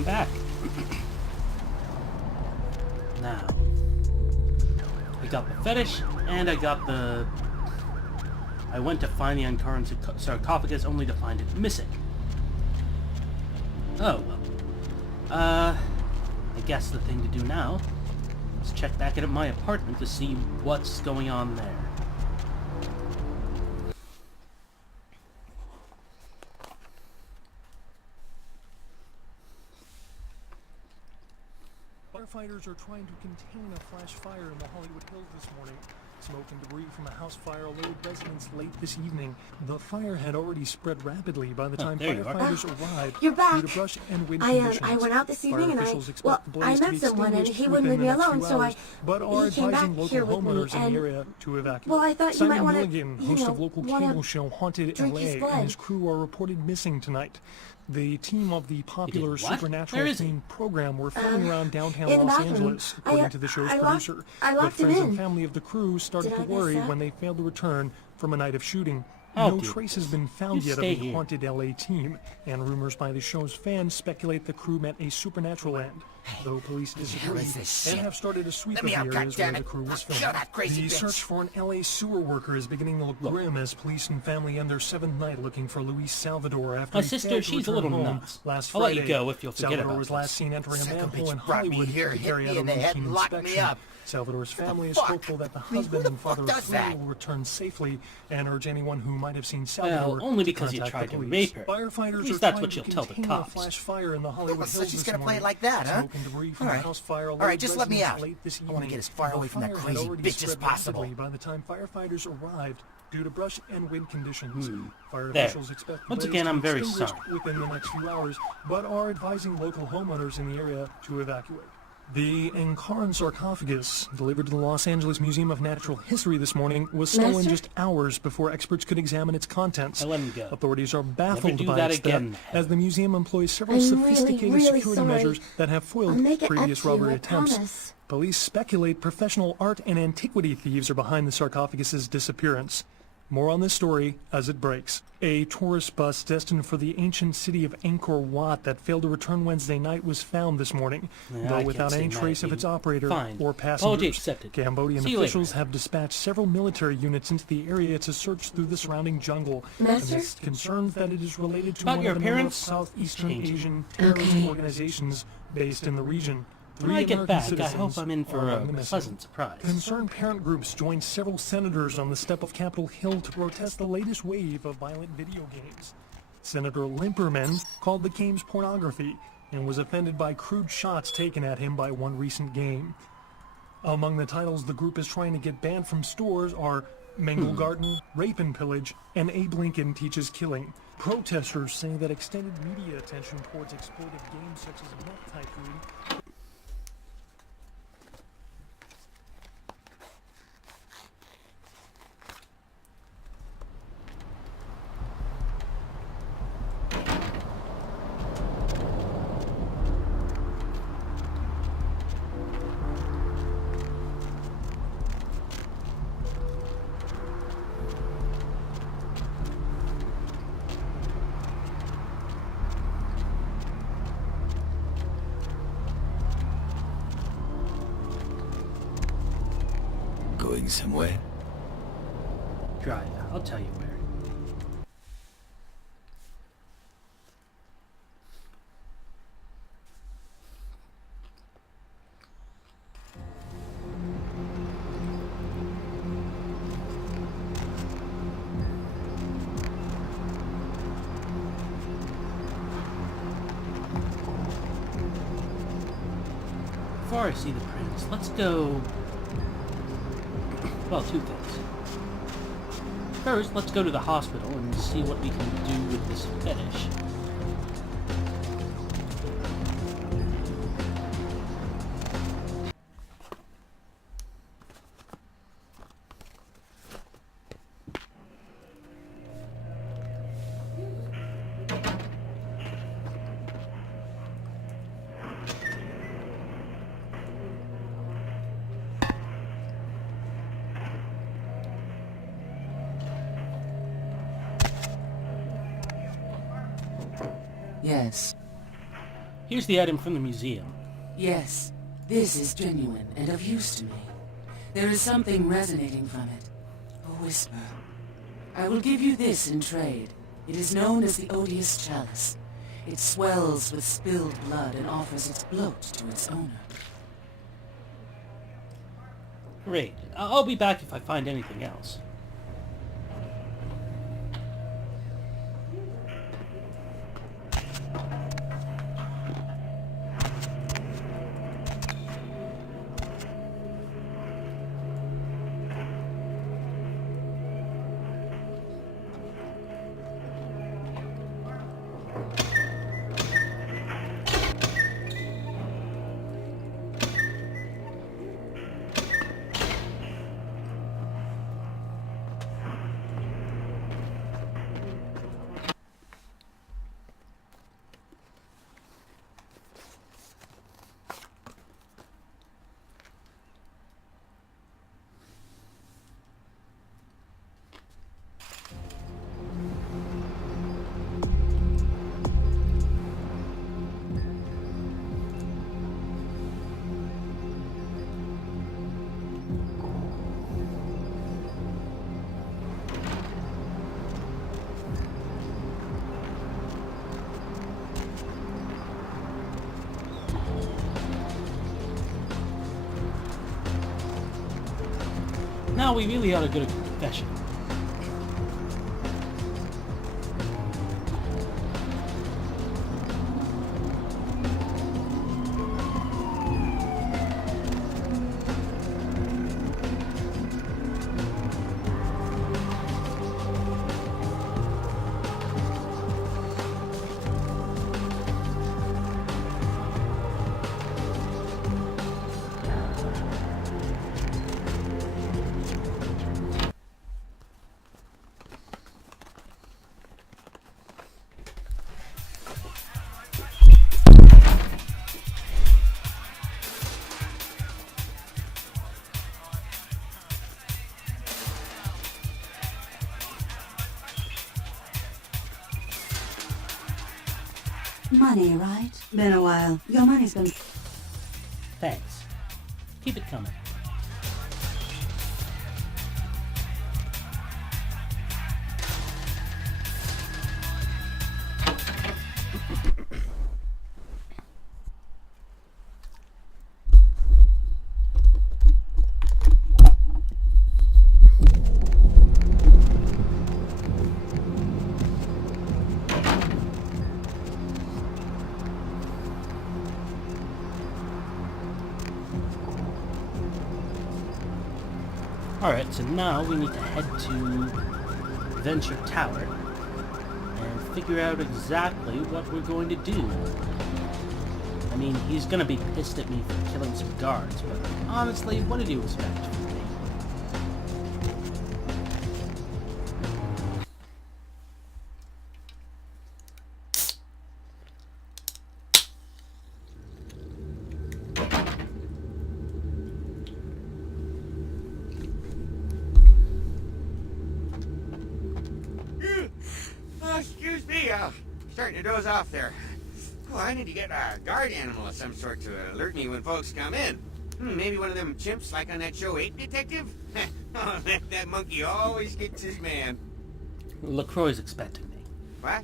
welcome back. Now, I got the fetish, and I got the... I went to find the uncurrent sarcophagus only to find it missing. Oh, well. I guess the thing to do now is check back in at my apartment to see what's going on there. Firefighters are trying to contain a flash fire in the Hollywood Hills this morning. Smoke and debris from a house fire alerted residents late this evening. The fire had already spread rapidly by the time firefighters arrived. You're back. Due to brush and wind conditions. I went out this evening and I met met someone and he wouldn't leave me alone, so I but are he came back advising here local with me homeowners in the area to evacuate. well, I thought you might want to, Milligan, host of local cable show Haunted drink LA, his blood. and his crew are reported missing tonight. The team of the popular what? Where supernatural is he? themed program were filming around downtown in the Los bathroom. Angeles, according to the show's producer. I But locked him friends in. and family of the crew started Did to I mess worry up? when they failed to return from a night of shooting. Oh, No dude. trace has been found You yet of stay the here. Haunted LA team, and rumors by the show's fans speculate the crew met a supernatural end. Though police disagree is this and shit? have started a sweep Let of me the out, areas where goddammit. the crew was Kill filming. that crazy The bitch. search for an LA sewer worker is beginning to look grim as police and family end their 7th night looking for Luis Salvador after My he sister, failed to she's a return little home nuts. last I'll let Friday. you go if you'll forget Salvador about was this. last seen entering a Psycho manhole bitch in brought me Hollywood here, to hit carry me out a in the head, routine and locked me inspection. up. Salvador's family is fuck? hopeful that the I mean, husband who and the fuck father of does 3 that? will return safely and urge anyone who might have seen Salvador Well, only to because you contact tried the to police. rape her. Firefighters At least are that's trying what to you'll tell the contain cops. a flash fire in the Hollywood So Hills she's this gonna play it morning. like that, huh? Smoke and debris from All the right. house fire All right, alerted just let me residents out. late this I wanna evening. get as far The away from that fire had crazy already bitch as spread possible. rapidly by the time firefighters arrived due to brush and wind conditions. Fire There. officials expect the Once blaze again, to I'm be very extinguished sorry. within the next few hours, but are advising local homeowners in the area to evacuate. The Encarn sarcophagus, delivered to the Los Angeles Museum of Natural History this morning, was stolen Master? just hours before experts could examine its contents. I let him go. Authorities are baffled do by that its again. theft, as the museum employs several I'm sophisticated really security sorry. measures that have I'll foiled make it previous up to you, robbery I attempts. promise. Police speculate professional art and antiquity thieves are behind the sarcophagus's disappearance. More on this story as it breaks. A tourist bus destined for the ancient city of Angkor Wat that failed to return Wednesday night was found this morning, Yeah, I though can't without say any mad trace at of you. its operator Fine. or Apology passengers. accepted. Cambodian See you later. officials have dispatched several military units into the area to search through the surrounding jungle, Master? amidst concerns that it is related to About one your of the number of appearance? Southeastern Change it. Asian terrorist organizations based in the region. When I 3 get American back, I citizens hope I'm in are for a among the missing. pleasant surprise. Concerned parent groups joined several senators on the step of Capitol Hill to protest the latest wave of violent video games. Senator Limperman called the games pornography and was offended by crude shots taken at him by one recent game. Among the titles the group is trying to get banned from stores are Mangle Garden, Rape and Pillage, and Abe Lincoln Teaches Killing. Protesters say that extended media attention towards exploitive games such as Meth Tycoon Going somewhere? Drive. I'll tell you where. Before I see the prince, let's go... Well, 2 things. First, let's go to the hospital and see what we can do with this fetish. Yes. Here's the item from the museum. Yes, this is genuine and of use to me. There is something resonating from it. A whisper. I will give you this in trade. It is known as the Odious Chalice. It swells with spilled blood and offers its bloat to its owner. Great. I'll be back if I find anything else. Now we really ought to go to confession. Money, right? Been a while. Your money's been... Thanks. Keep it coming. Alright, so now we need to head to Venture Tower and figure out exactly what we're going to do. I mean, he's gonna be pissed at me for killing some guards, but honestly, what did you expect from me? Excuse me, starting to doze off there. Oh, I need to get a guard animal of some sort to alert me when folks come in. Maybe one of them chimps like on that show 8 Detective? Oh, that monkey always gets his man. LaCroix's expecting me. What?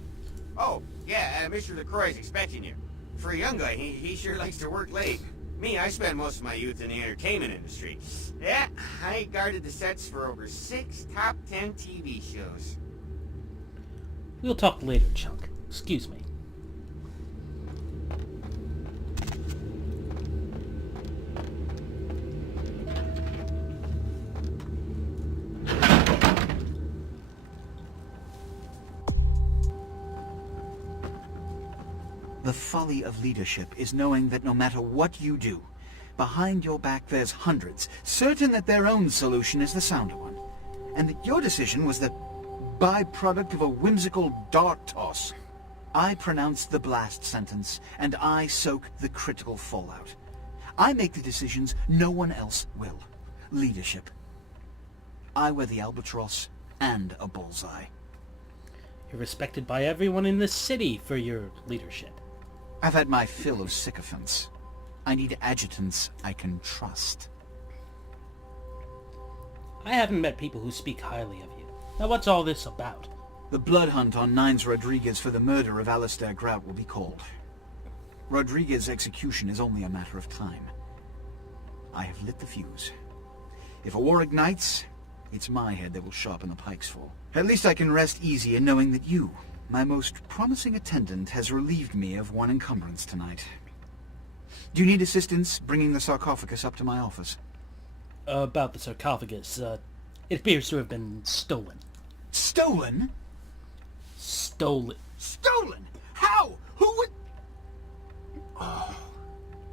Oh, yeah, Mr. LaCroix's expecting you. For a young guy, he sure likes to work late. Me, I spent most of my youth in the entertainment industry. Yeah, I guarded the sets for over 6 top 10 TV shows. We'll talk later, Chunk. Excuse me. The folly of leadership is knowing that no matter what you do, behind your back there's hundreds, certain that their own solution is the sounder one, and that your decision was the byproduct of a whimsical dart toss. I pronounce the blast sentence, and I soak the critical fallout. I make the decisions no one else will. Leadership. I wear the albatross and a bullseye. You're respected by everyone in this city for your leadership. I've had my fill of sycophants. I need adjutants I can trust. I haven't met people who speak highly of you. Now what's all this about? The blood hunt on Nines Rodriguez for the murder of Alistair Grout will be called. Rodriguez's execution is only a matter of time. I have lit the fuse. If a war ignites, it's my head that will sharpen the pikes for. At least I can rest easy in knowing that you, my most promising attendant, has relieved me of one encumbrance tonight. Do you need assistance bringing the sarcophagus up to my office? About the sarcophagus, it appears to have been stolen. Stolen? Stolen. Stolen? How? Who would... Oh,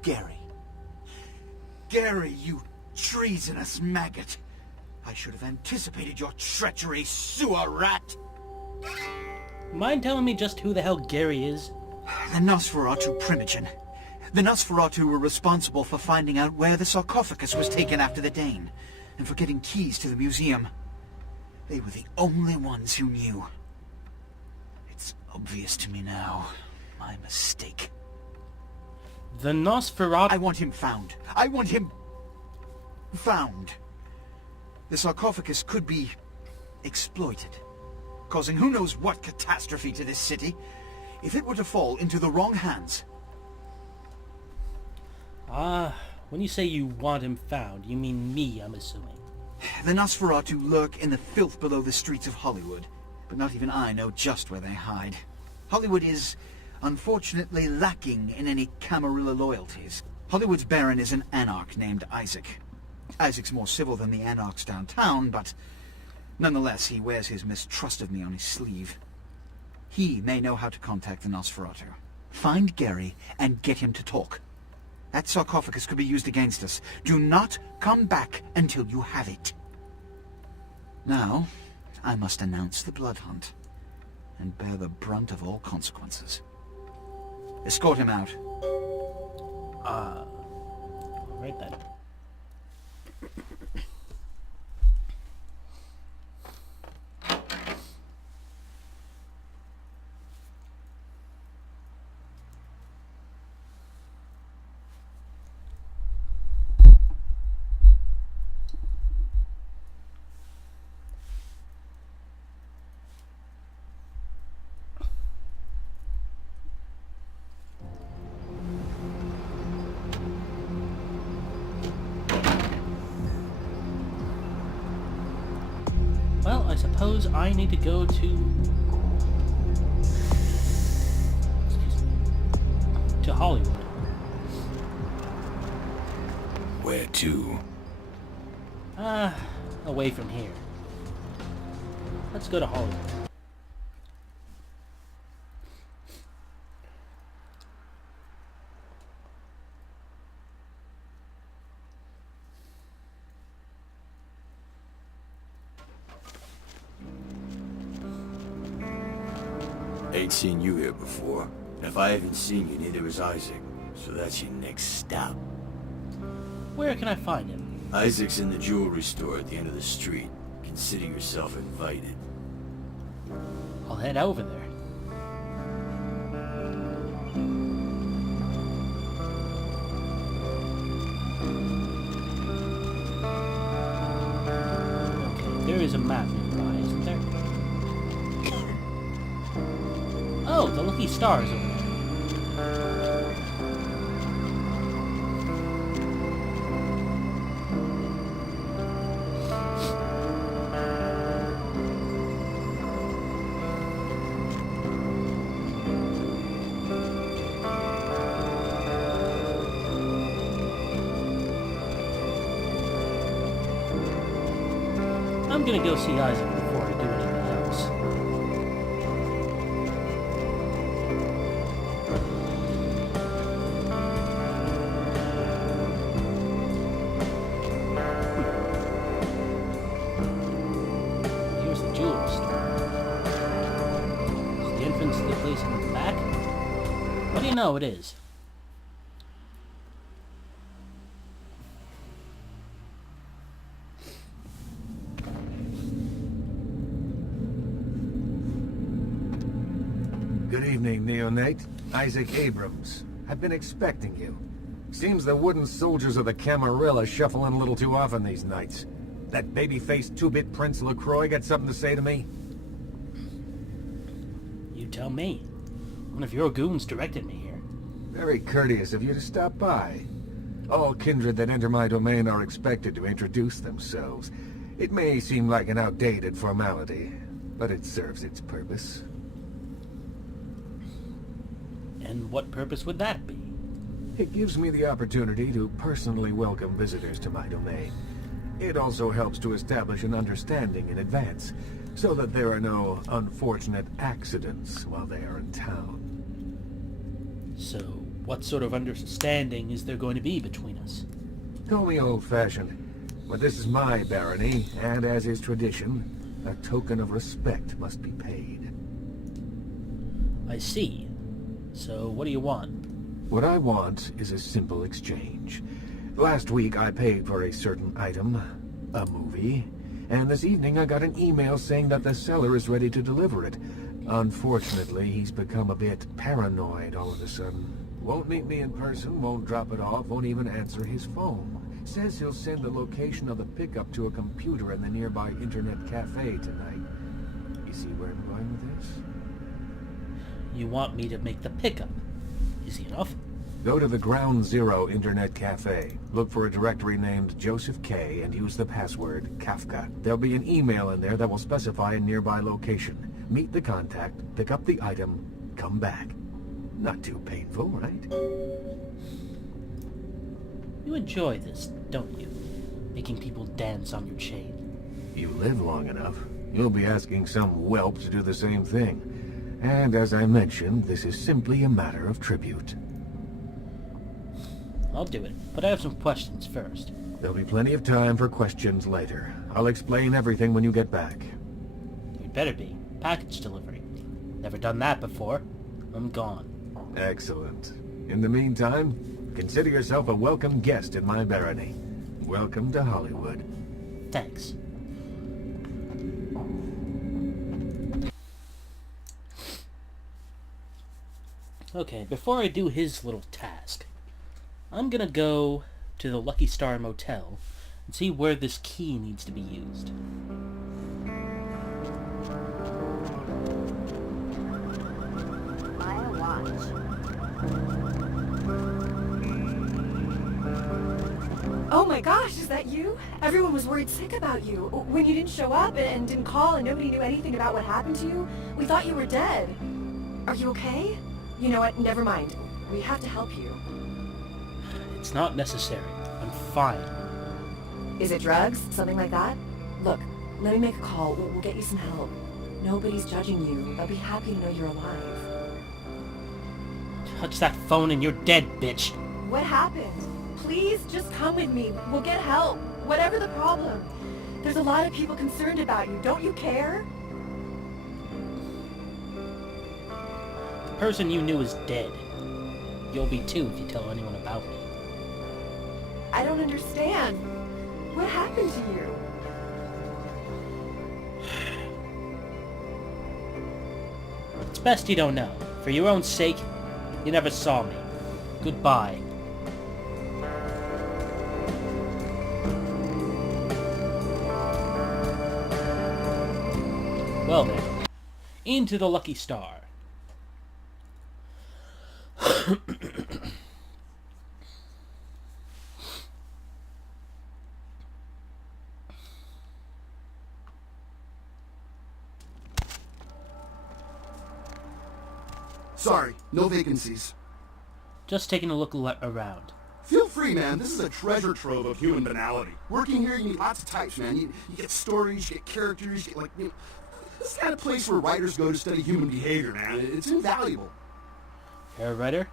Gary. Gary, you treasonous maggot. I should have anticipated your treachery, sewer rat. Mind telling me just who the hell Gary is? The Nosferatu Primogen. The Nosferatu were responsible for finding out where the sarcophagus was taken after the Dane, and for getting keys to the museum. They were the only ones who knew. It's obvious to me now. My mistake. The Nosferatu... I want him found. I want him... found. The sarcophagus could be exploited, causing who knows what catastrophe to this city. If it were to fall into the wrong hands... When you say you want him found, you mean me, I'm assuming. The Nosferatu lurk in the filth below the streets of Hollywood, but not even I know just where they hide. Hollywood is, unfortunately, lacking in any Camarilla loyalties. Hollywood's baron is an anarch named Isaac. Isaac's more civil than the anarchs downtown, but nonetheless he wears his mistrust of me on his sleeve. He may know how to contact the Nosferatu. Find Gary and get him to talk. That sarcophagus could be used against us. Do not come back until you have it. Now, I must announce the blood hunt and bear the brunt of all consequences. Escort him out. Right then. Well, I suppose I need to go to... to Hollywood. Where to? Away from here. Let's go to Hollywood. Ain't seen you here before. And if I haven't seen you, neither has Isaac. So that's your next stop. Where can I find him? Isaac's in the jewelry store at the end of the street. Consider yourself invited. I'll head over there. Okay, there is a map nearby, isn't there? Oh, the lucky stars over there. I'm gonna go see Isaac before I do anything else. Here's the jewelry store. Is the entrance to the place in the back? What do you know, it is. Good evening, neonate. Isaac Abrams. I've been expecting you. Seems the wooden soldiers of the Camarilla shuffling a little too often these nights. That baby-faced two-bit Prince LaCroix got something to say to me? You tell me. One of your goons directed me here. Very courteous of you to stop by. All kindred that enter my domain are expected to introduce themselves. It may seem like an outdated formality, but it serves its purpose. And what purpose would that be? It gives me the opportunity to personally welcome visitors to my domain. It also helps to establish an understanding in advance, so that there are no unfortunate accidents while they are in town. So, what sort of understanding is there going to be between us? Call me old-fashioned, but this is my barony, and as is tradition, a token of respect must be paid. I see. So, what do you want? What I want is a simple exchange. Last week I paid for a certain item, a movie, and this evening I got an email saying that the seller is ready to deliver it. Unfortunately, he's become a bit paranoid all of a sudden. Won't meet me in person, won't drop it off, won't even answer his phone. Says he'll send the location of the pickup to a computer in the nearby internet cafe tonight. You see where I'm going with this? You want me to make the pickup. Easy enough. Go to the Ground Zero Internet Cafe. Look for a directory named Joseph K. and use the password Kafka. There'll be an email in there that will specify a nearby location. Meet the contact, pick up the item, come back. Not too painful, right? You enjoy this, don't you? Making people dance on your chain. You live long enough, you'll be asking some whelp to do the same thing. And as I mentioned, this is simply a matter of tribute. I'll do it, but I have some questions first. There'll be plenty of time for questions later. I'll explain everything when you get back. You'd better be. Package delivery. Never done that before. I'm gone. Excellent. In the meantime, consider yourself a welcome guest in my barony. Welcome to Hollywood. Thanks. Okay, before I do his little task, I'm gonna go to the Lucky Star Motel and see where this key needs to be used. Oh my gosh, is that you? Everyone was worried sick about you. When you didn't show up and didn't call and nobody knew anything about what happened to you, we thought you were dead. Are you okay? You know what, never mind. We have to help you. It's not necessary. I'm fine. Is it drugs? Something like that? Look, let me make a call. We'll get you some help. Nobody's judging you. They'll be happy to know you're alive. Touch that phone and you're dead, bitch. What happened? Please, just come with me. We'll get help. Whatever the problem. There's a lot of people concerned about you. Don't you care? The person you knew is dead. You'll be too if you tell anyone about me. I don't understand. What happened to you? It's best you don't know. For your own sake, you never saw me. Goodbye. Well then, into the Lucky Star. Sorry, no vacancies. Just taking a look around. Feel free, man. This is a treasure trove of human banality. Working here, you meet lots of types, man. You get stories, you get characters, you get, this is the kind of place where writers go to study human behavior, man. It's invaluable. You're a writer?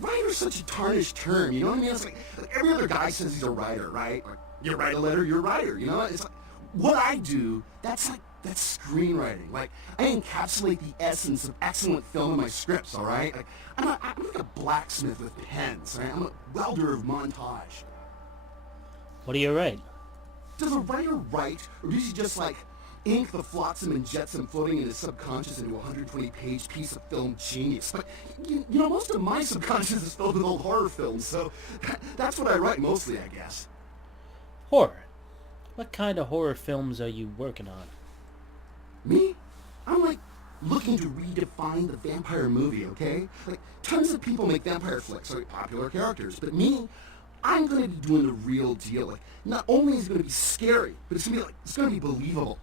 Writer's such a tarnished term, you know what I mean? It's like every other guy says he's a writer, right? Like, you write a letter, you're a writer, you know? It's like, what I do, that's screenwriting. Like, I encapsulate the essence of excellent film in my scripts, all right? Like, I'm like a blacksmith with pens, right? I'm a welder of montage. What do you write? Does a writer write, or does he just, like, ink the flotsam and jetsam floating in his subconscious into a 120-page piece of film genius. But, you know, most of my subconscious is filled with old horror films, so that's what I write mostly, I guess. Horror? What kind of horror films are you working on? Me? I'm like looking to redefine the vampire movie, okay? Like, tons of people make vampire flicks, like popular characters, but me, I'm going to be doing the real deal. Like, not only is it going to be scary, but it's going to be believable.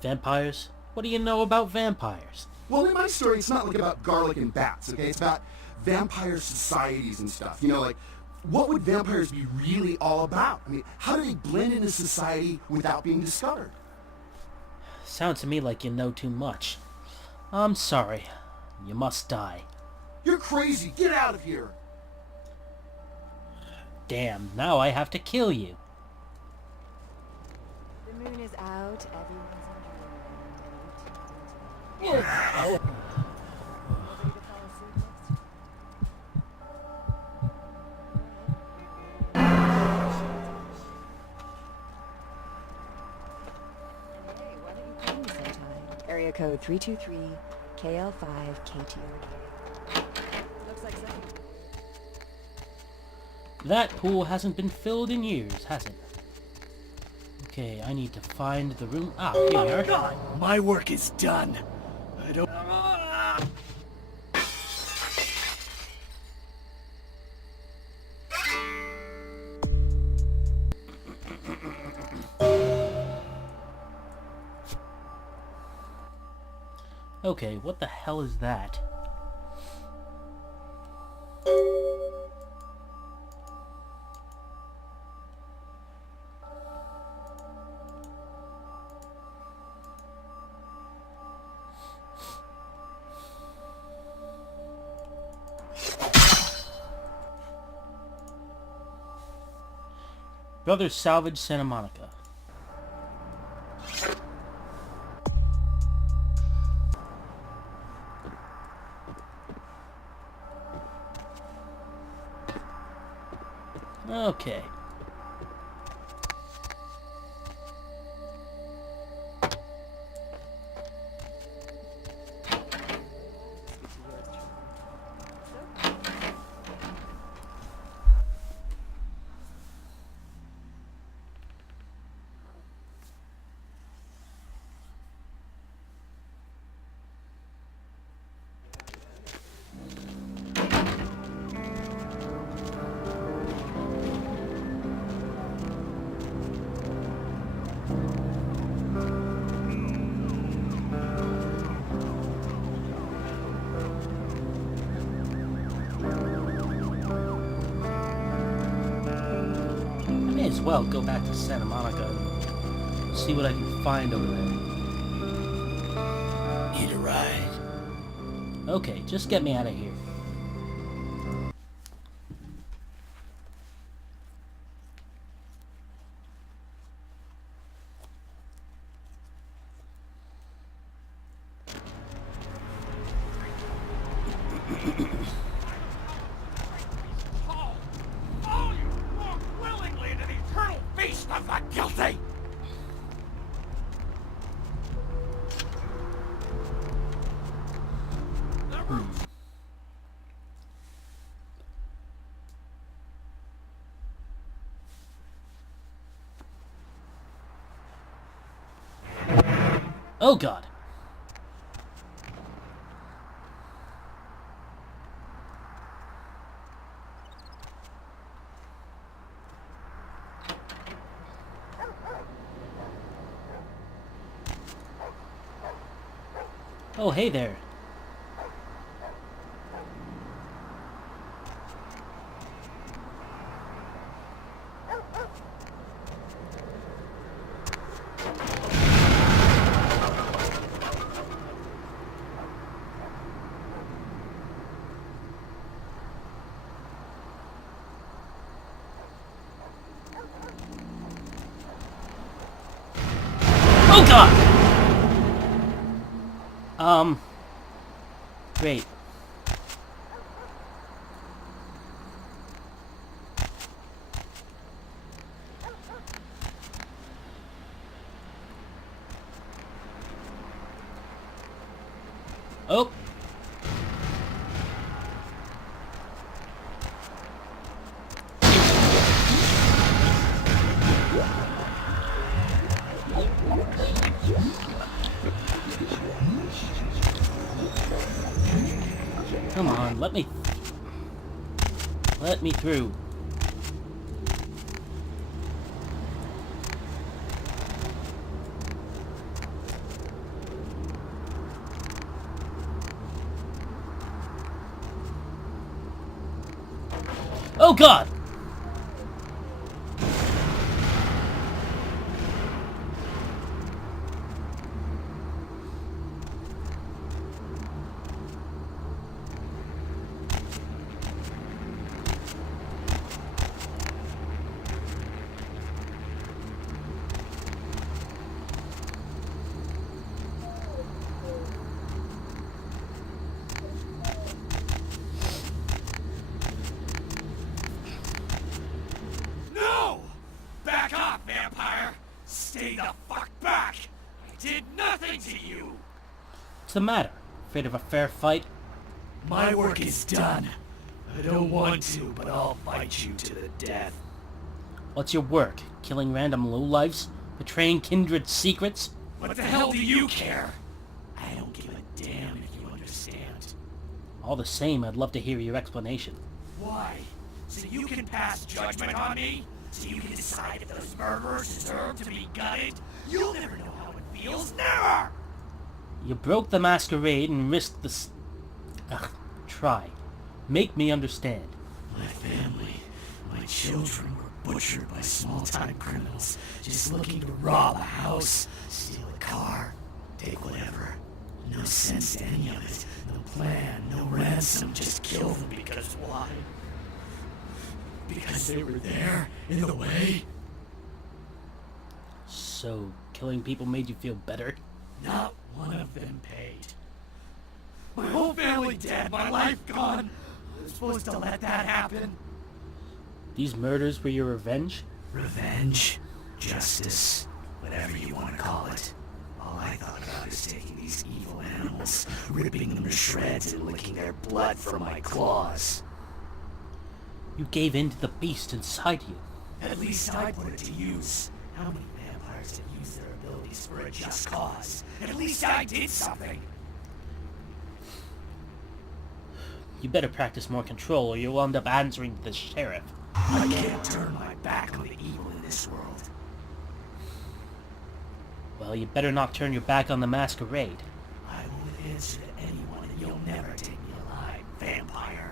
Vampires? What do you know about vampires? Well, in my story, it's not like about garlic and bats, okay? It's about vampire societies and stuff. You know, like, what would vampires be really all about? I mean, how do they blend into society without being discovered? Sounds to me like you know too much. I'm sorry. You must die. You're crazy! Get out of here! Damn, now I have to kill you. The moon is out, everyone's Area code 323 KL5 KTOD. Looks like something. That pool hasn't been filled in years, has it? Okay, I need to find the room. Ah, here we are. God, my work is done. I don't... Okay, what the hell is that? Brothers Salvage Santa Monica. Okay. As well go back to Santa Monica and see what I can find over there. Need a ride? Okay, just get me out of here. Of the guilty! Oh God. Oh, hey there. Oh God! Great. Oh! Come on, let me through. Oh God! No! Back off, vampire! Stay the fuck back! I did nothing to you! What's the matter? Afraid of a fair fight? My work is done. I don't want to, but I'll fight you to the death. What's your work? Killing random lowlifes? Betraying kindred secrets? What the hell do you care? I don't give a damn if you understand. All the same, I'd love to hear your explanation. Why? So you can pass judgment on me? So you can decide if those murderers deserve to be gutted? You'll never know how it feels, never! You broke the Masquerade and risked the try. Make me understand. My family, my children were butchered by small-time criminals just looking to rob a house, steal a car, take whatever. No sense to any of it. No plan, no ransom, just kill them because why? Because they were there, in the way? So, killing people made you feel better? Not one of them paid. My whole family dead, my life gone. I was supposed to let that happen. These murders were your revenge? Revenge, justice, whatever you want to call it. All I thought about is taking these evil animals, ripping them to shreds and licking their blood from my claws. You gave in to the beast inside you. At least I put it to use. How many vampires have used their abilities for a just cause? At least I did something. You better practice more control or you'll end up answering to the sheriff. I can't turn my back on the evil in this world. Well, you better not turn your back on the Masquerade. I won't answer to anyone and you'll never take me alive, vampire.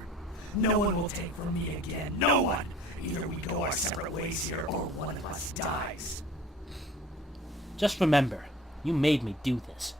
No one will take from me again. No one! Either we go our separate ways here or one of us dies. Just remember, you made me do this.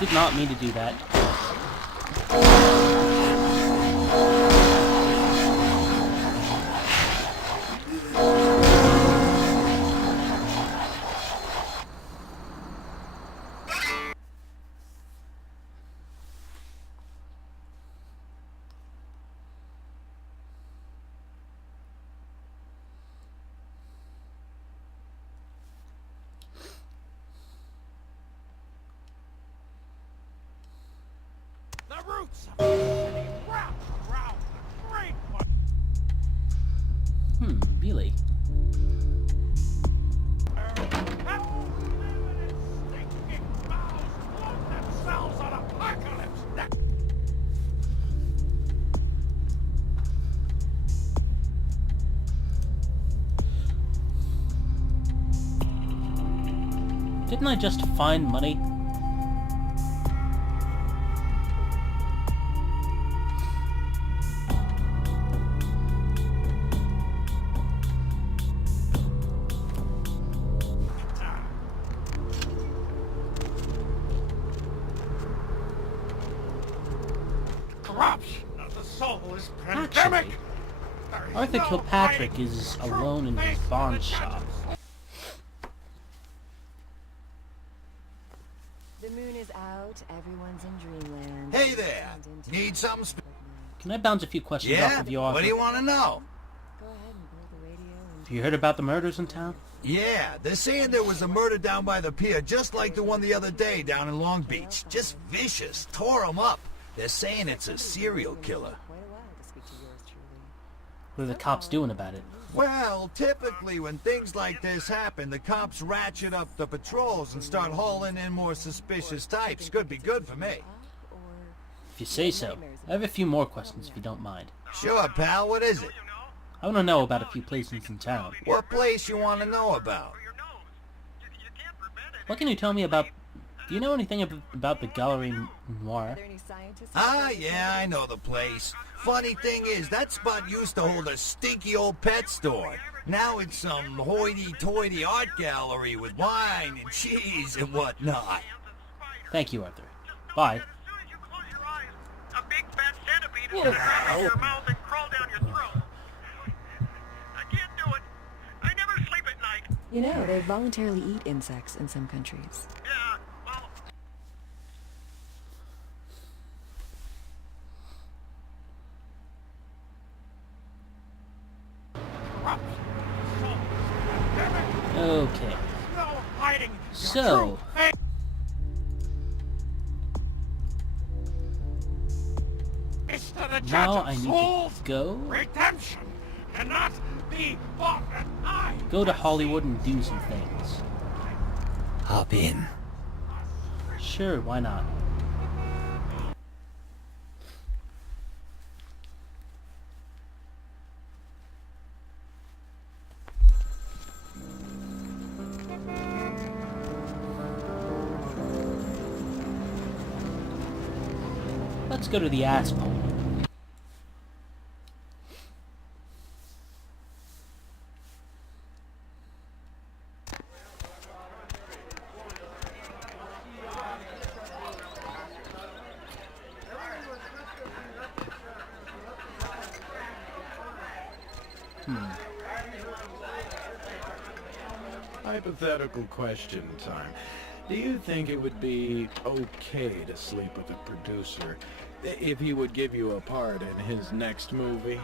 Did not mean to do that. the roots of the city wrap around the great one. Really? Stinking mouths float themselves on apocalypse now. Didn't I just find money? Corruption of the soul is pandemic. Actually, There is Arthur no Kilpatrick hiding is the alone in true his face bond of the shop. The moon is out, everyone's in dreamland. Hey there! Need something Can I bounce a few questions off Yeah? of you, Arthur? What do you want to know? Go ahead and blow the radio and... Have you heard about the murders in town? Yeah, they're saying there was a murder down by the pier, just like the one the other day down in Long Beach. Just vicious. Tore 'em up. They're saying it's a serial killer. Quite a while to speak to yours truly. What are the cops doing about it? Well, typically when things like this happen, the cops ratchet up the patrols and start hauling in more suspicious types. Could be good for me. If you say so. I have a few more questions if you don't mind. Sure, pal. What is it? I want to know about a few places in town. What place you want to know about? What can you tell me about... Do you know anything about the Gallery Noire? Are there any scientists? Ah, yeah, I know the place. Funny thing is, that spot used to hold a stinky old pet store. Now it's some hoity-toity art gallery with wine and cheese and whatnot. Thank you, Arthur. Bye. A big fat centipede is gonna grab in your mouth and crawl down your throat. I can't do it. I never sleep at night. You know, they voluntarily eat insects in some countries. Yeah, well... Okay. No hiding your So... true face. It's to the judge Now of I need souls. to go... Redemption cannot be bought and I... Go to Hollywood and do some things. Hop in. Sure, why not? Let's go to the ass pole. Hypothetical question time. Do you think it would be okay to sleep with a producer if he would give you a part in his next movie?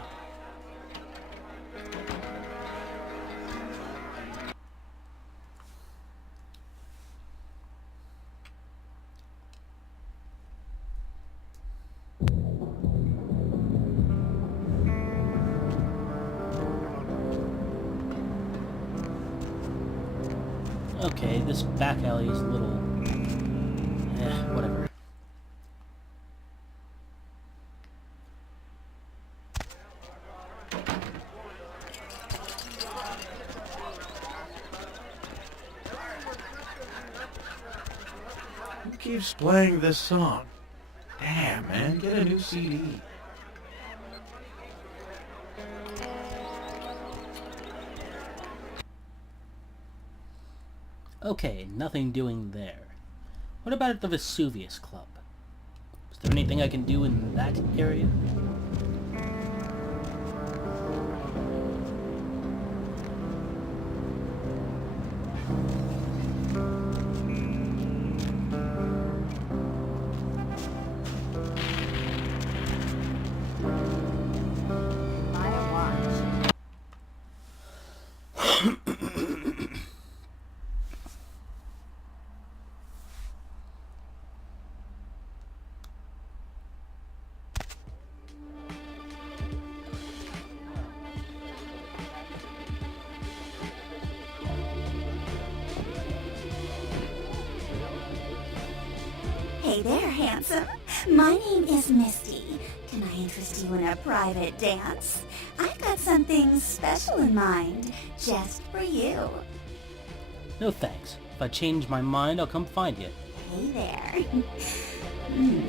Okay, this back alley is a little... whatever. Who keeps playing this song? Damn, man, get a new CD. Okay, nothing doing there. What about the Vesuvius Club? Is there anything I can do in that area? Buy a watch. Hey there, handsome. My name is Misty. Can I interest you in a private dance? I've got something special in mind, just for you. No thanks. If I change my mind, I'll come find you. Hey there. Cute.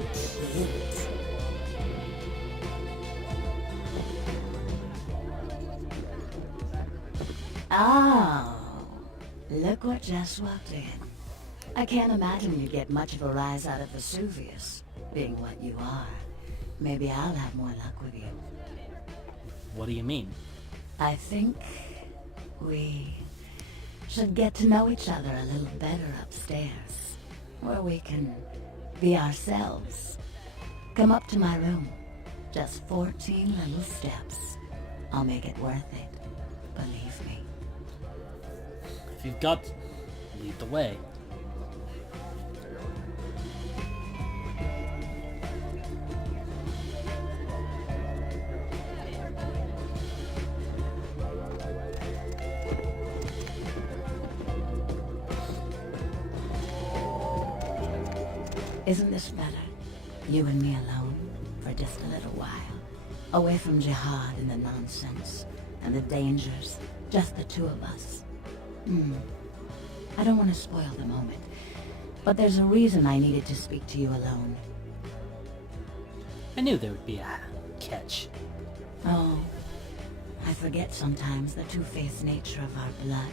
Oh, look what just walked in. I can't imagine you'd get much of a rise out of Vesuvius, being what you are. Maybe I'll have more luck with you. What do you mean? I think we should get to know each other a little better upstairs, where we can be ourselves. Come up to my room. Just 14 little steps. I'll make it worth it. Believe me. If you've got... lead the way. Isn't this better? You and me alone, for just a little while. Away from jihad and the nonsense, and the dangers. Just the two of us. I don't want to spoil the moment, but there's a reason I needed to speak to you alone. I knew there would be a catch. Oh, I forget sometimes the two-faced nature of our blood.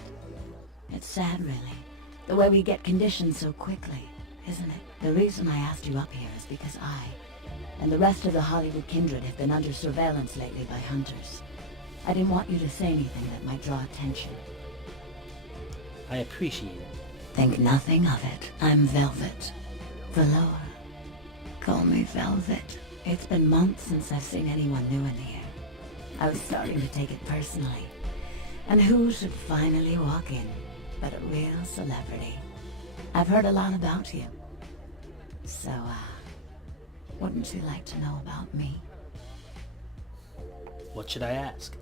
It's sad, really, the way we get conditioned so quickly, isn't it? The reason I asked you up here is because I, and the rest of the Hollywood kindred have been under surveillance lately by hunters. I didn't want you to say anything that might draw attention. I appreciate it. Think nothing of it. I'm Velvet. Valor. Call me Velvet. It's been months since I've seen anyone new in here. I was starting to take it personally. And who should finally walk in but a real celebrity? I've heard a lot about you. So, wouldn't you like to know about me? What should I ask?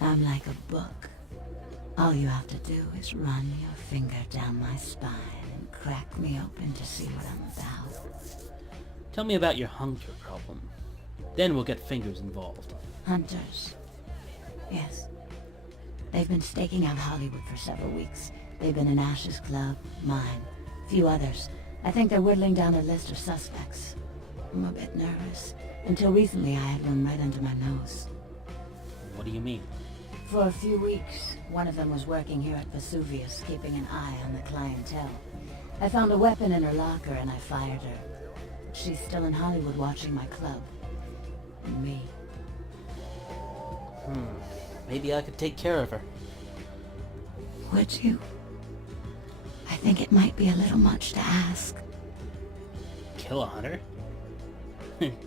I'm like a book. All you have to do is run your finger down my spine and crack me open to see what I'm about. Tell me about your hunger problem. Then we'll get fingers involved. Hunters. Yes. They've been staking out Hollywood for several weeks. They've been in Ash's club, mine, a few others. I think they're whittling down a list of suspects. I'm a bit nervous. Until recently I had one right under my nose. What do you mean? For a few weeks, one of them was working here at Vesuvius, keeping an eye on the clientele. I found a weapon in her locker and I fired her. She's still in Hollywood watching my club. And me. Maybe I could take care of her. Would you? I think it might be a little much to ask. Kill a hunter?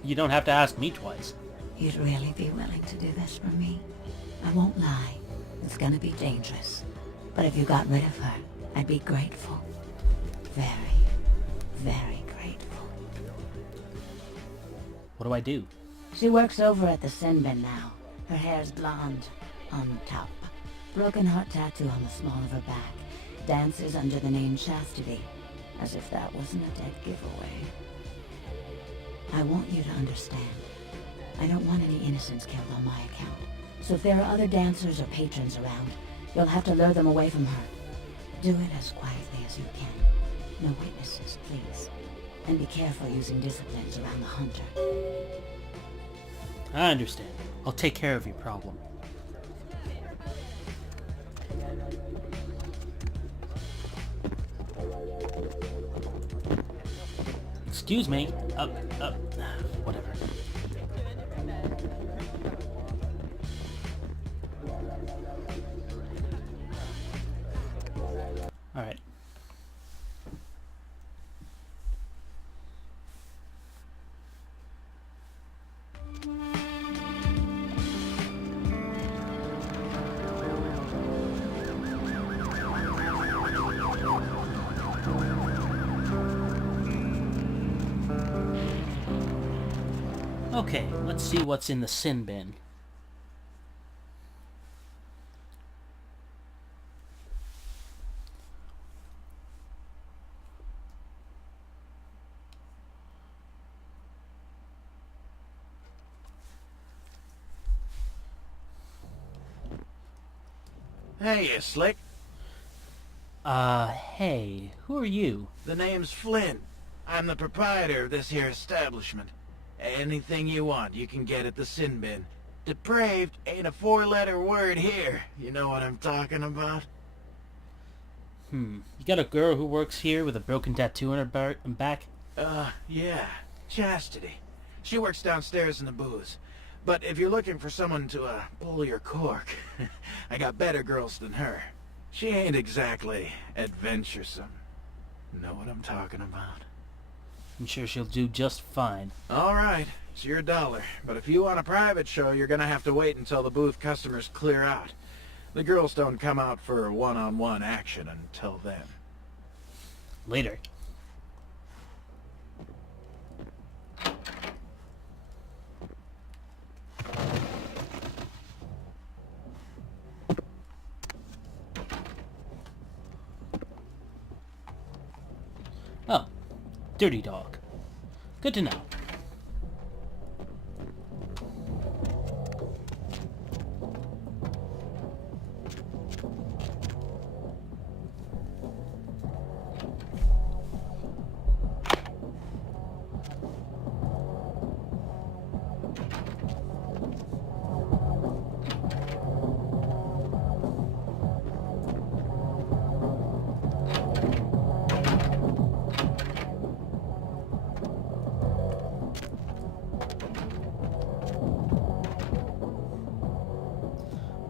You don't have to ask me twice. You'd really be willing to do this for me? I won't lie. It's gonna be dangerous. But if you got rid of her, I'd be grateful. Very, very grateful. What do I do? She works over at the sin bin now. Her hair's blonde, on top. Broken heart tattoo on the small of her back. Dances under the name Chastity. As if that wasn't a dead giveaway. I want you to understand. I don't want any innocents killed on my account. So if there are other dancers or patrons around, you'll have to lure them away from her. Do it as quietly as you can. No witnesses, please. And be careful using disciplines around the hunter. I understand. I'll take care of your problem. Excuse me. Whatever. Alright. Okay, let's see what's in the sin bin. Hey, Slick. Hey, who are you? The name's Flynn. I'm the proprietor of this here establishment. Anything you want, you can get at the sin bin. Depraved ain't a four-letter word here. You know what I'm talking about? You got a girl who works here with a broken tattoo on her back? Yeah. Chastity. She works downstairs in the booze. But if you're looking for someone to, pull your cork, I got better girls than her. She ain't exactly adventuresome. Know what I'm talking about? I'm sure she'll do just fine. All right, it's your dollar. But if you want a private show, you're gonna have to wait until the booth customers clear out. The girls don't come out for one-on-one action until then. Later. Oh, dirty dog. Good to know.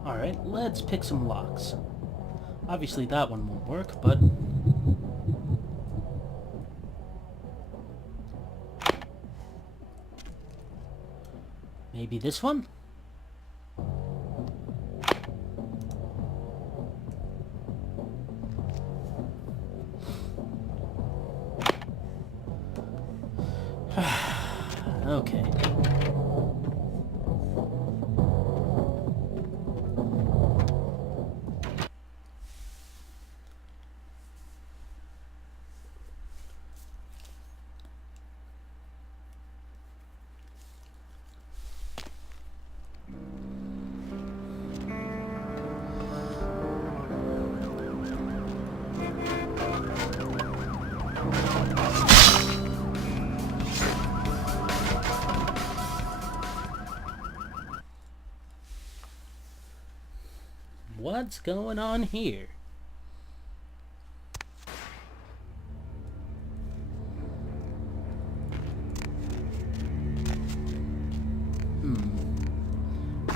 Alright, let's pick some locks. Obviously that one won't work, but... maybe this one? Okay. What's going on here?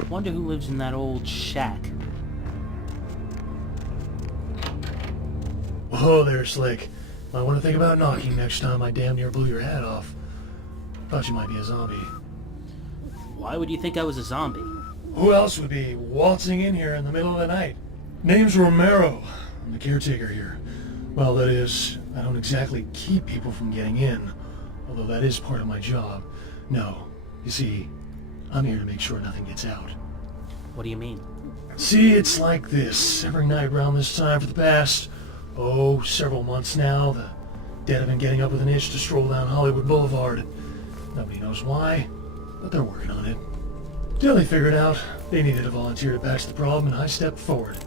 Wonder who lives in that old shack. Whoa there, Slick. Might want to think about knocking next time I damn near blew your head off. Thought you might be a zombie. Why would you think I was a zombie? Who else would be waltzing in here in the middle of the night? Name's Romero. I'm the caretaker here. Well, that is, I don't exactly keep people from getting in, although that is part of my job. No, you see, I'm here to make sure nothing gets out. What do you mean? See, it's like this. Every night around this time for the past, several months now, the dead have been getting up with an itch to stroll down Hollywood Boulevard. Nobody knows why, but they're working on it. Till they figured out they needed a volunteer to patch the problem, and I stepped forward.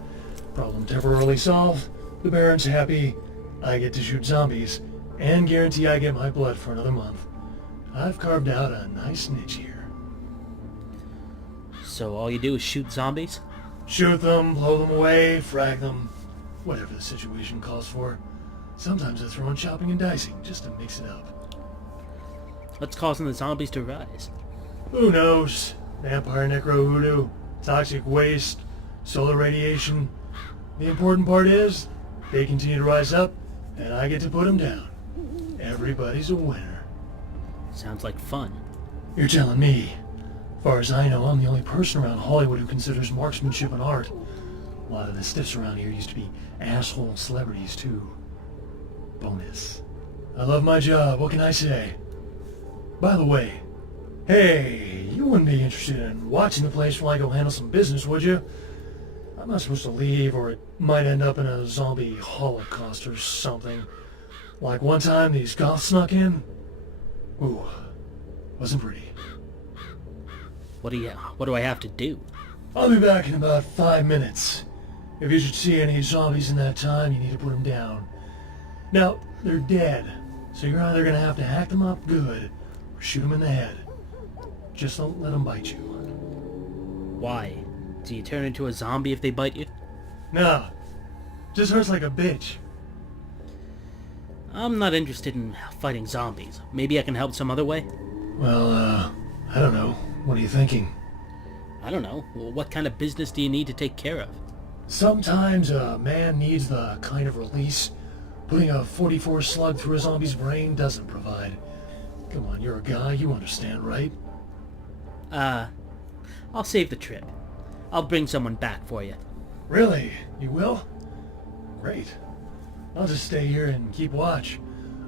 Problem temporarily solved, the Baron's happy, I get to shoot zombies, and guarantee I get my blood for another month. I've carved out a nice niche here. So all you do is shoot zombies? Shoot them, blow them away, frag them, whatever the situation calls for. Sometimes I throw in chopping and dicing just to mix it up. What's causing the zombies to rise? Who knows? Vampire necro hoodoo, toxic waste, solar radiation. The important part is, they continue to rise up, and I get to put them down. Everybody's a winner. Sounds like fun. You're telling me. As far as I know, I'm the only person around Hollywood who considers marksmanship an art. A lot of the stiffs around here used to be asshole celebrities, too. Bonus. I love my job, what can I say? By the way, hey, you wouldn't be interested in watching the place while I go handle some business, would you? I'm not supposed to leave, or it might end up in a zombie holocaust or something. Like one time these goths snuck in. Ooh, wasn't pretty. What do I have to do? I'll be back in about 5 minutes. If you should see any zombies in that time, you need to put them down. Now, they're dead, so you're either gonna have to hack them up good, or shoot them in the head. Just don't let them bite you. Why? Do you turn into a zombie if they bite you? No, just hurts like a bitch. I'm not interested in fighting zombies. Maybe I can help some other way? Well, I don't know. What are you thinking? I don't know. Well, what kind of business do you need to take care of? Sometimes a man needs the kind of release putting a 44 slug through a zombie's brain doesn't provide. Come on, you're a guy, you understand, right? I'll save the trip. I'll bring someone back for you. Really? You will? Great. I'll just stay here and keep watch.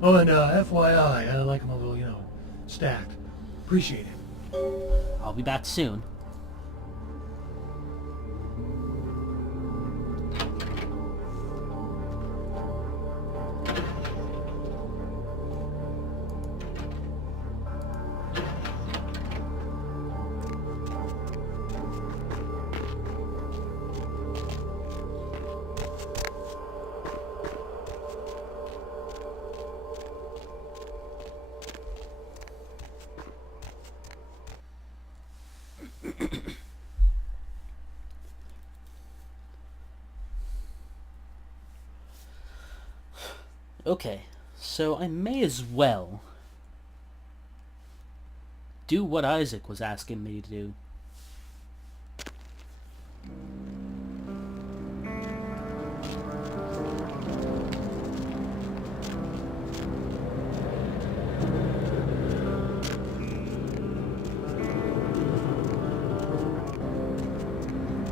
Oh, and FYI, I like them a little, stacked. Appreciate it. I'll be back soon. Okay, so I may as well do what Isaac was asking me to do.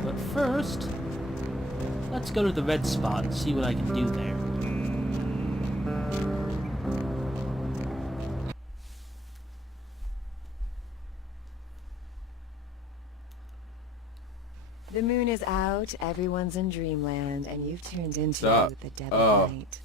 But first, let's go to the red spot and see what I can do there. The moon is out, everyone's in dreamland, and you've turned into Stop. the dead of night.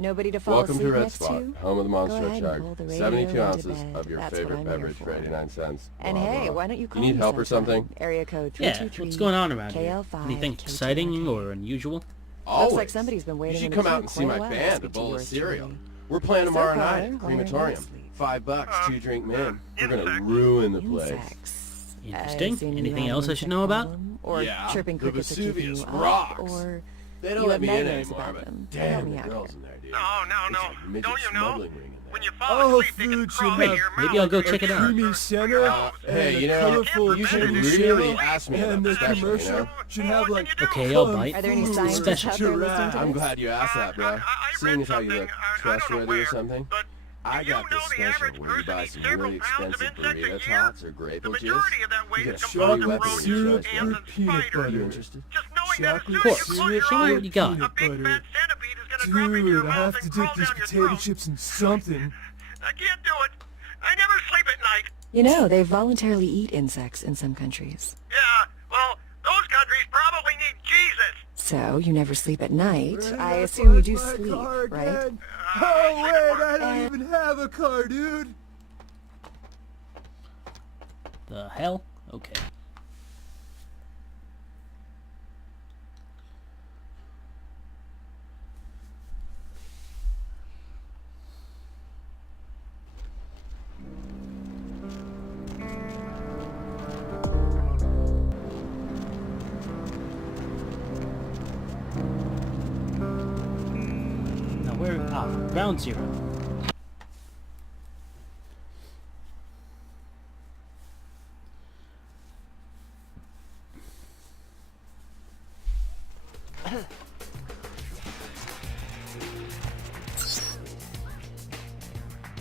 Nobody to fall Welcome asleep to Red next Spot, to? home of the Go Monster ahead and Shack. pull the radio 72 into ounces bed. of your That's favorite what I'm here beverage for for. 89 cents. And Blah, hey, blah. why don't you call You need me help or sometime? something? Area code Yeah, 323 what's going on around here? KL5 Anything exciting or unusual? Always. Looks like somebody's been waiting You in should the come out queue and see quite a my while to band, A speak to Bowl of yours Cereal. truly. We're playing So tomorrow far, night at why are you Crematorium. asleep? $5, 2 drink min. We're gonna ruin the place. Insects. Interesting. I've seen you Anything have else an I should insect know about? problem, Or Yeah, chirping the crickets that keep Vesuvius you up, rocks. or They don't you let have me in nightmares anymore, about but them. damn, Help the me out girls here. in there, dude. No. Midget Don't you know? smuggling ring in there. When you fall asleep, they can food crawl should into have your mouth. Maybe I'll go check it out. creamy center Hey, and you a know, colorful you should candy really shell, ask me and about the the special, commercial you know? should have like Okay, I'll fun bite. Are there any food scientists or out there listening to I'm this? glad you asked that, bro. Seeing as how you look trustworthy or something, I got this special where you buy some really expensive burrito tots or grape juice. You get a free chocolate weapon of your syrup choice, or bro. peanut Are you butter. interested? Chocolate course. syrup Show me or what you got. peanut butter. Dude, I have to dip these potato chips in something. I can't do it. I never sleep at night. You know, they voluntarily eat insects in some countries. Yeah, well, those countries probably need Jesus. So, you never sleep at night. I assume you do sleep, right? Oh, wait, I don't even have a car, dude. The hell? Okay. Now where? Ground zero.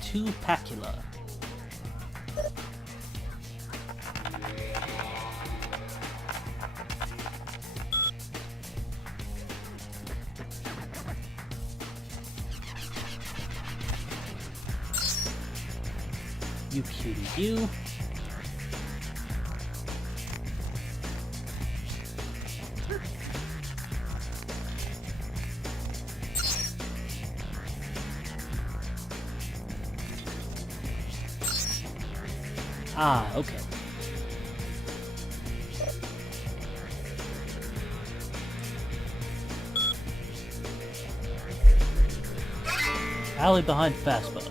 Two Pacula. You cutie you. Ah, okay. Alley behind Fastbuck.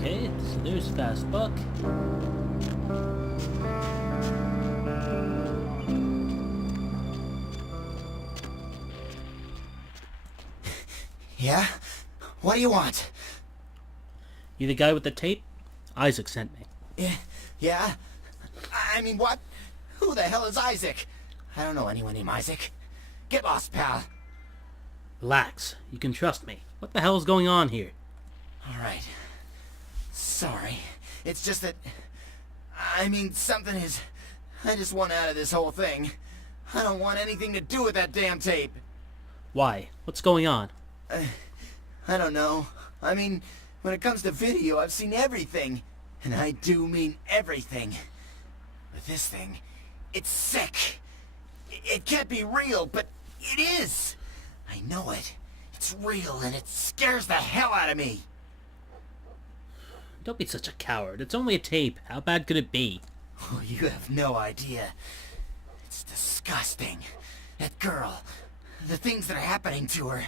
Okay, so there's Fastbuck. Yeah? What do you want? You the guy with the tape? Isaac sent me. Yeah? I mean, what? Who the hell is Isaac? I don't know anyone named Isaac. Get lost, pal. Relax. You can trust me. What the hell is going on here? Alright. Sorry. It's just that... I mean, something is... I just want out of this whole thing. I don't want anything to do with that damn tape. Why? What's going on? I don't know. I mean, when it comes to video, I've seen everything. And I do mean everything. But this thing, it's sick. It can't be real, but it is. I know it. It's real, and it scares the hell out of me. Don't be such a coward. It's only a tape. How bad could it be? Oh, you have no idea. It's disgusting. That girl. The things that are happening to her.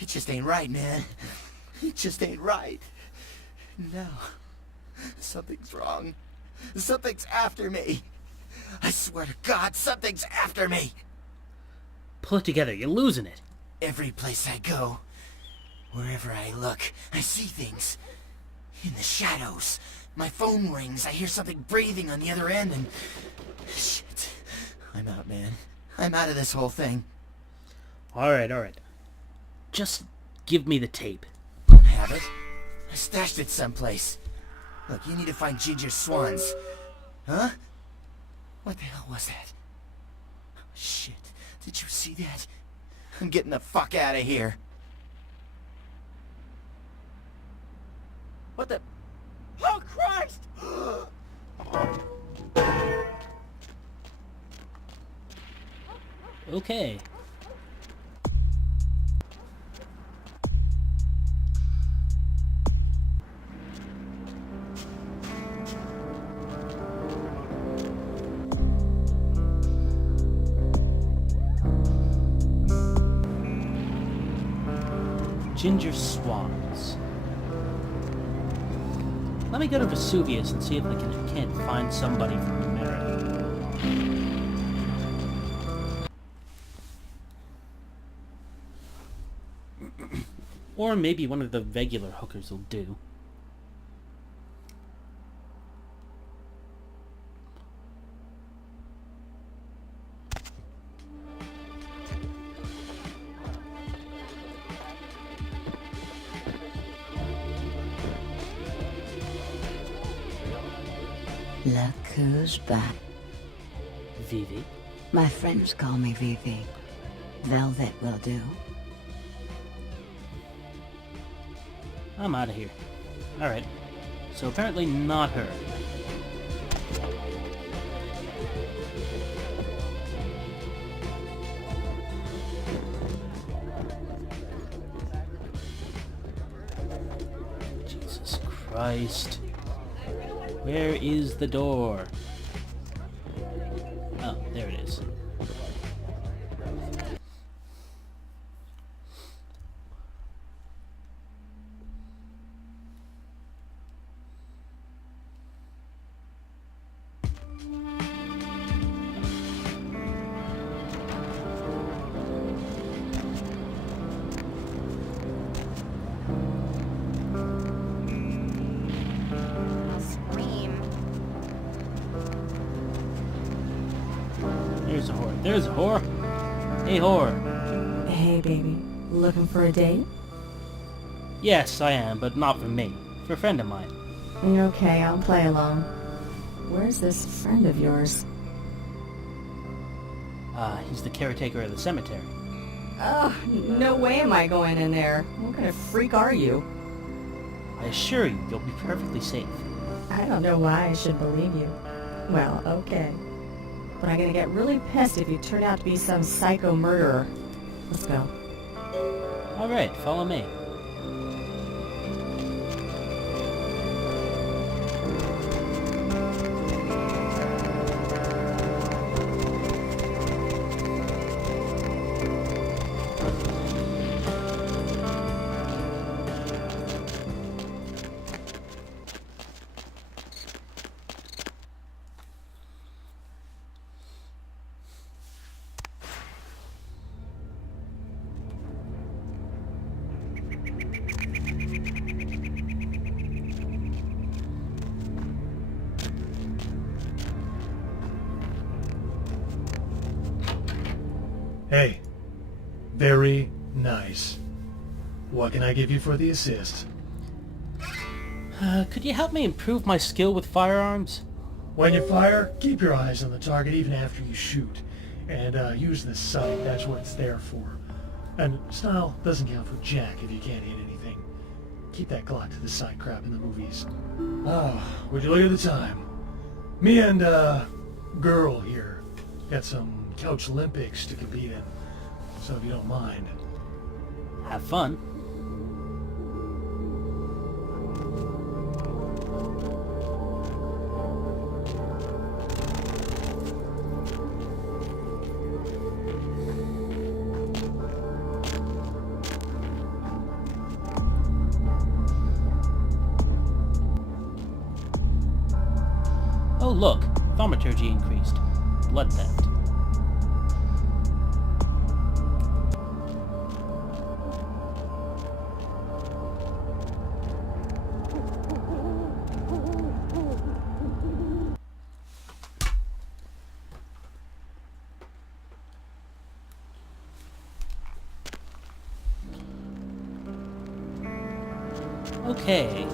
It just ain't right, man. It just ain't right. No. Something's wrong. Something's after me. I swear to God, something's after me. Pull it together. You're losing it. Every place I go, wherever I look, I see things. In the shadows. My phone rings. I hear something breathing on the other end and... Shit. I'm out, man. I'm out of this whole thing. Alright. Just give me the tape. Don't have it. I stashed it someplace. Look, you need to find Ginger Swans. Huh? What the hell was that? Shit. Did you see that? I'm getting the fuck out of here. What the... Oh, Christ! Okay. Ginger Swans. Let me go to Vesuvius and see if I can't find somebody from America. Or maybe one of the regular hookers will do. Look who's back. Vivi? My friends call me Vivi. Velvet will do. I'm out of here. Alright. So apparently not her. Jesus Christ. Where is the door? Oh, there it is. There's Whore. Hey, Whore. Hey, baby. Looking for a date? Yes, I am, but not for me. For a friend of mine. Okay, I'll play along. Where's this friend of yours? He's the caretaker of the cemetery. Oh, no way am I going in there. What kind of freak are you? I assure you, you'll be perfectly safe. I don't know why I should believe you. Well, okay. But I'm gonna get really pissed if you turn out to be some psycho murderer. Let's go. Alright, follow me. Hey, very nice. What can I give you for the assist? Could you help me improve my skill with firearms? When you fire, keep your eyes on the target even after you shoot. And use the sight, that's what it's there for. And style doesn't count for jack if you can't hit anything. Keep that Glock to the side crap in the movies. Oh, would you look at the time? Me and, girl here got some couch Olympics to compete in. So if you don't mind. Have fun. Oh look, thaumaturgy increased. Blood theft. Okay,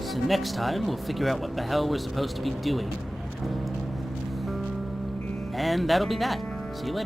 so next time we'll figure out what the hell we're supposed to be doing. And that'll be that. See you later.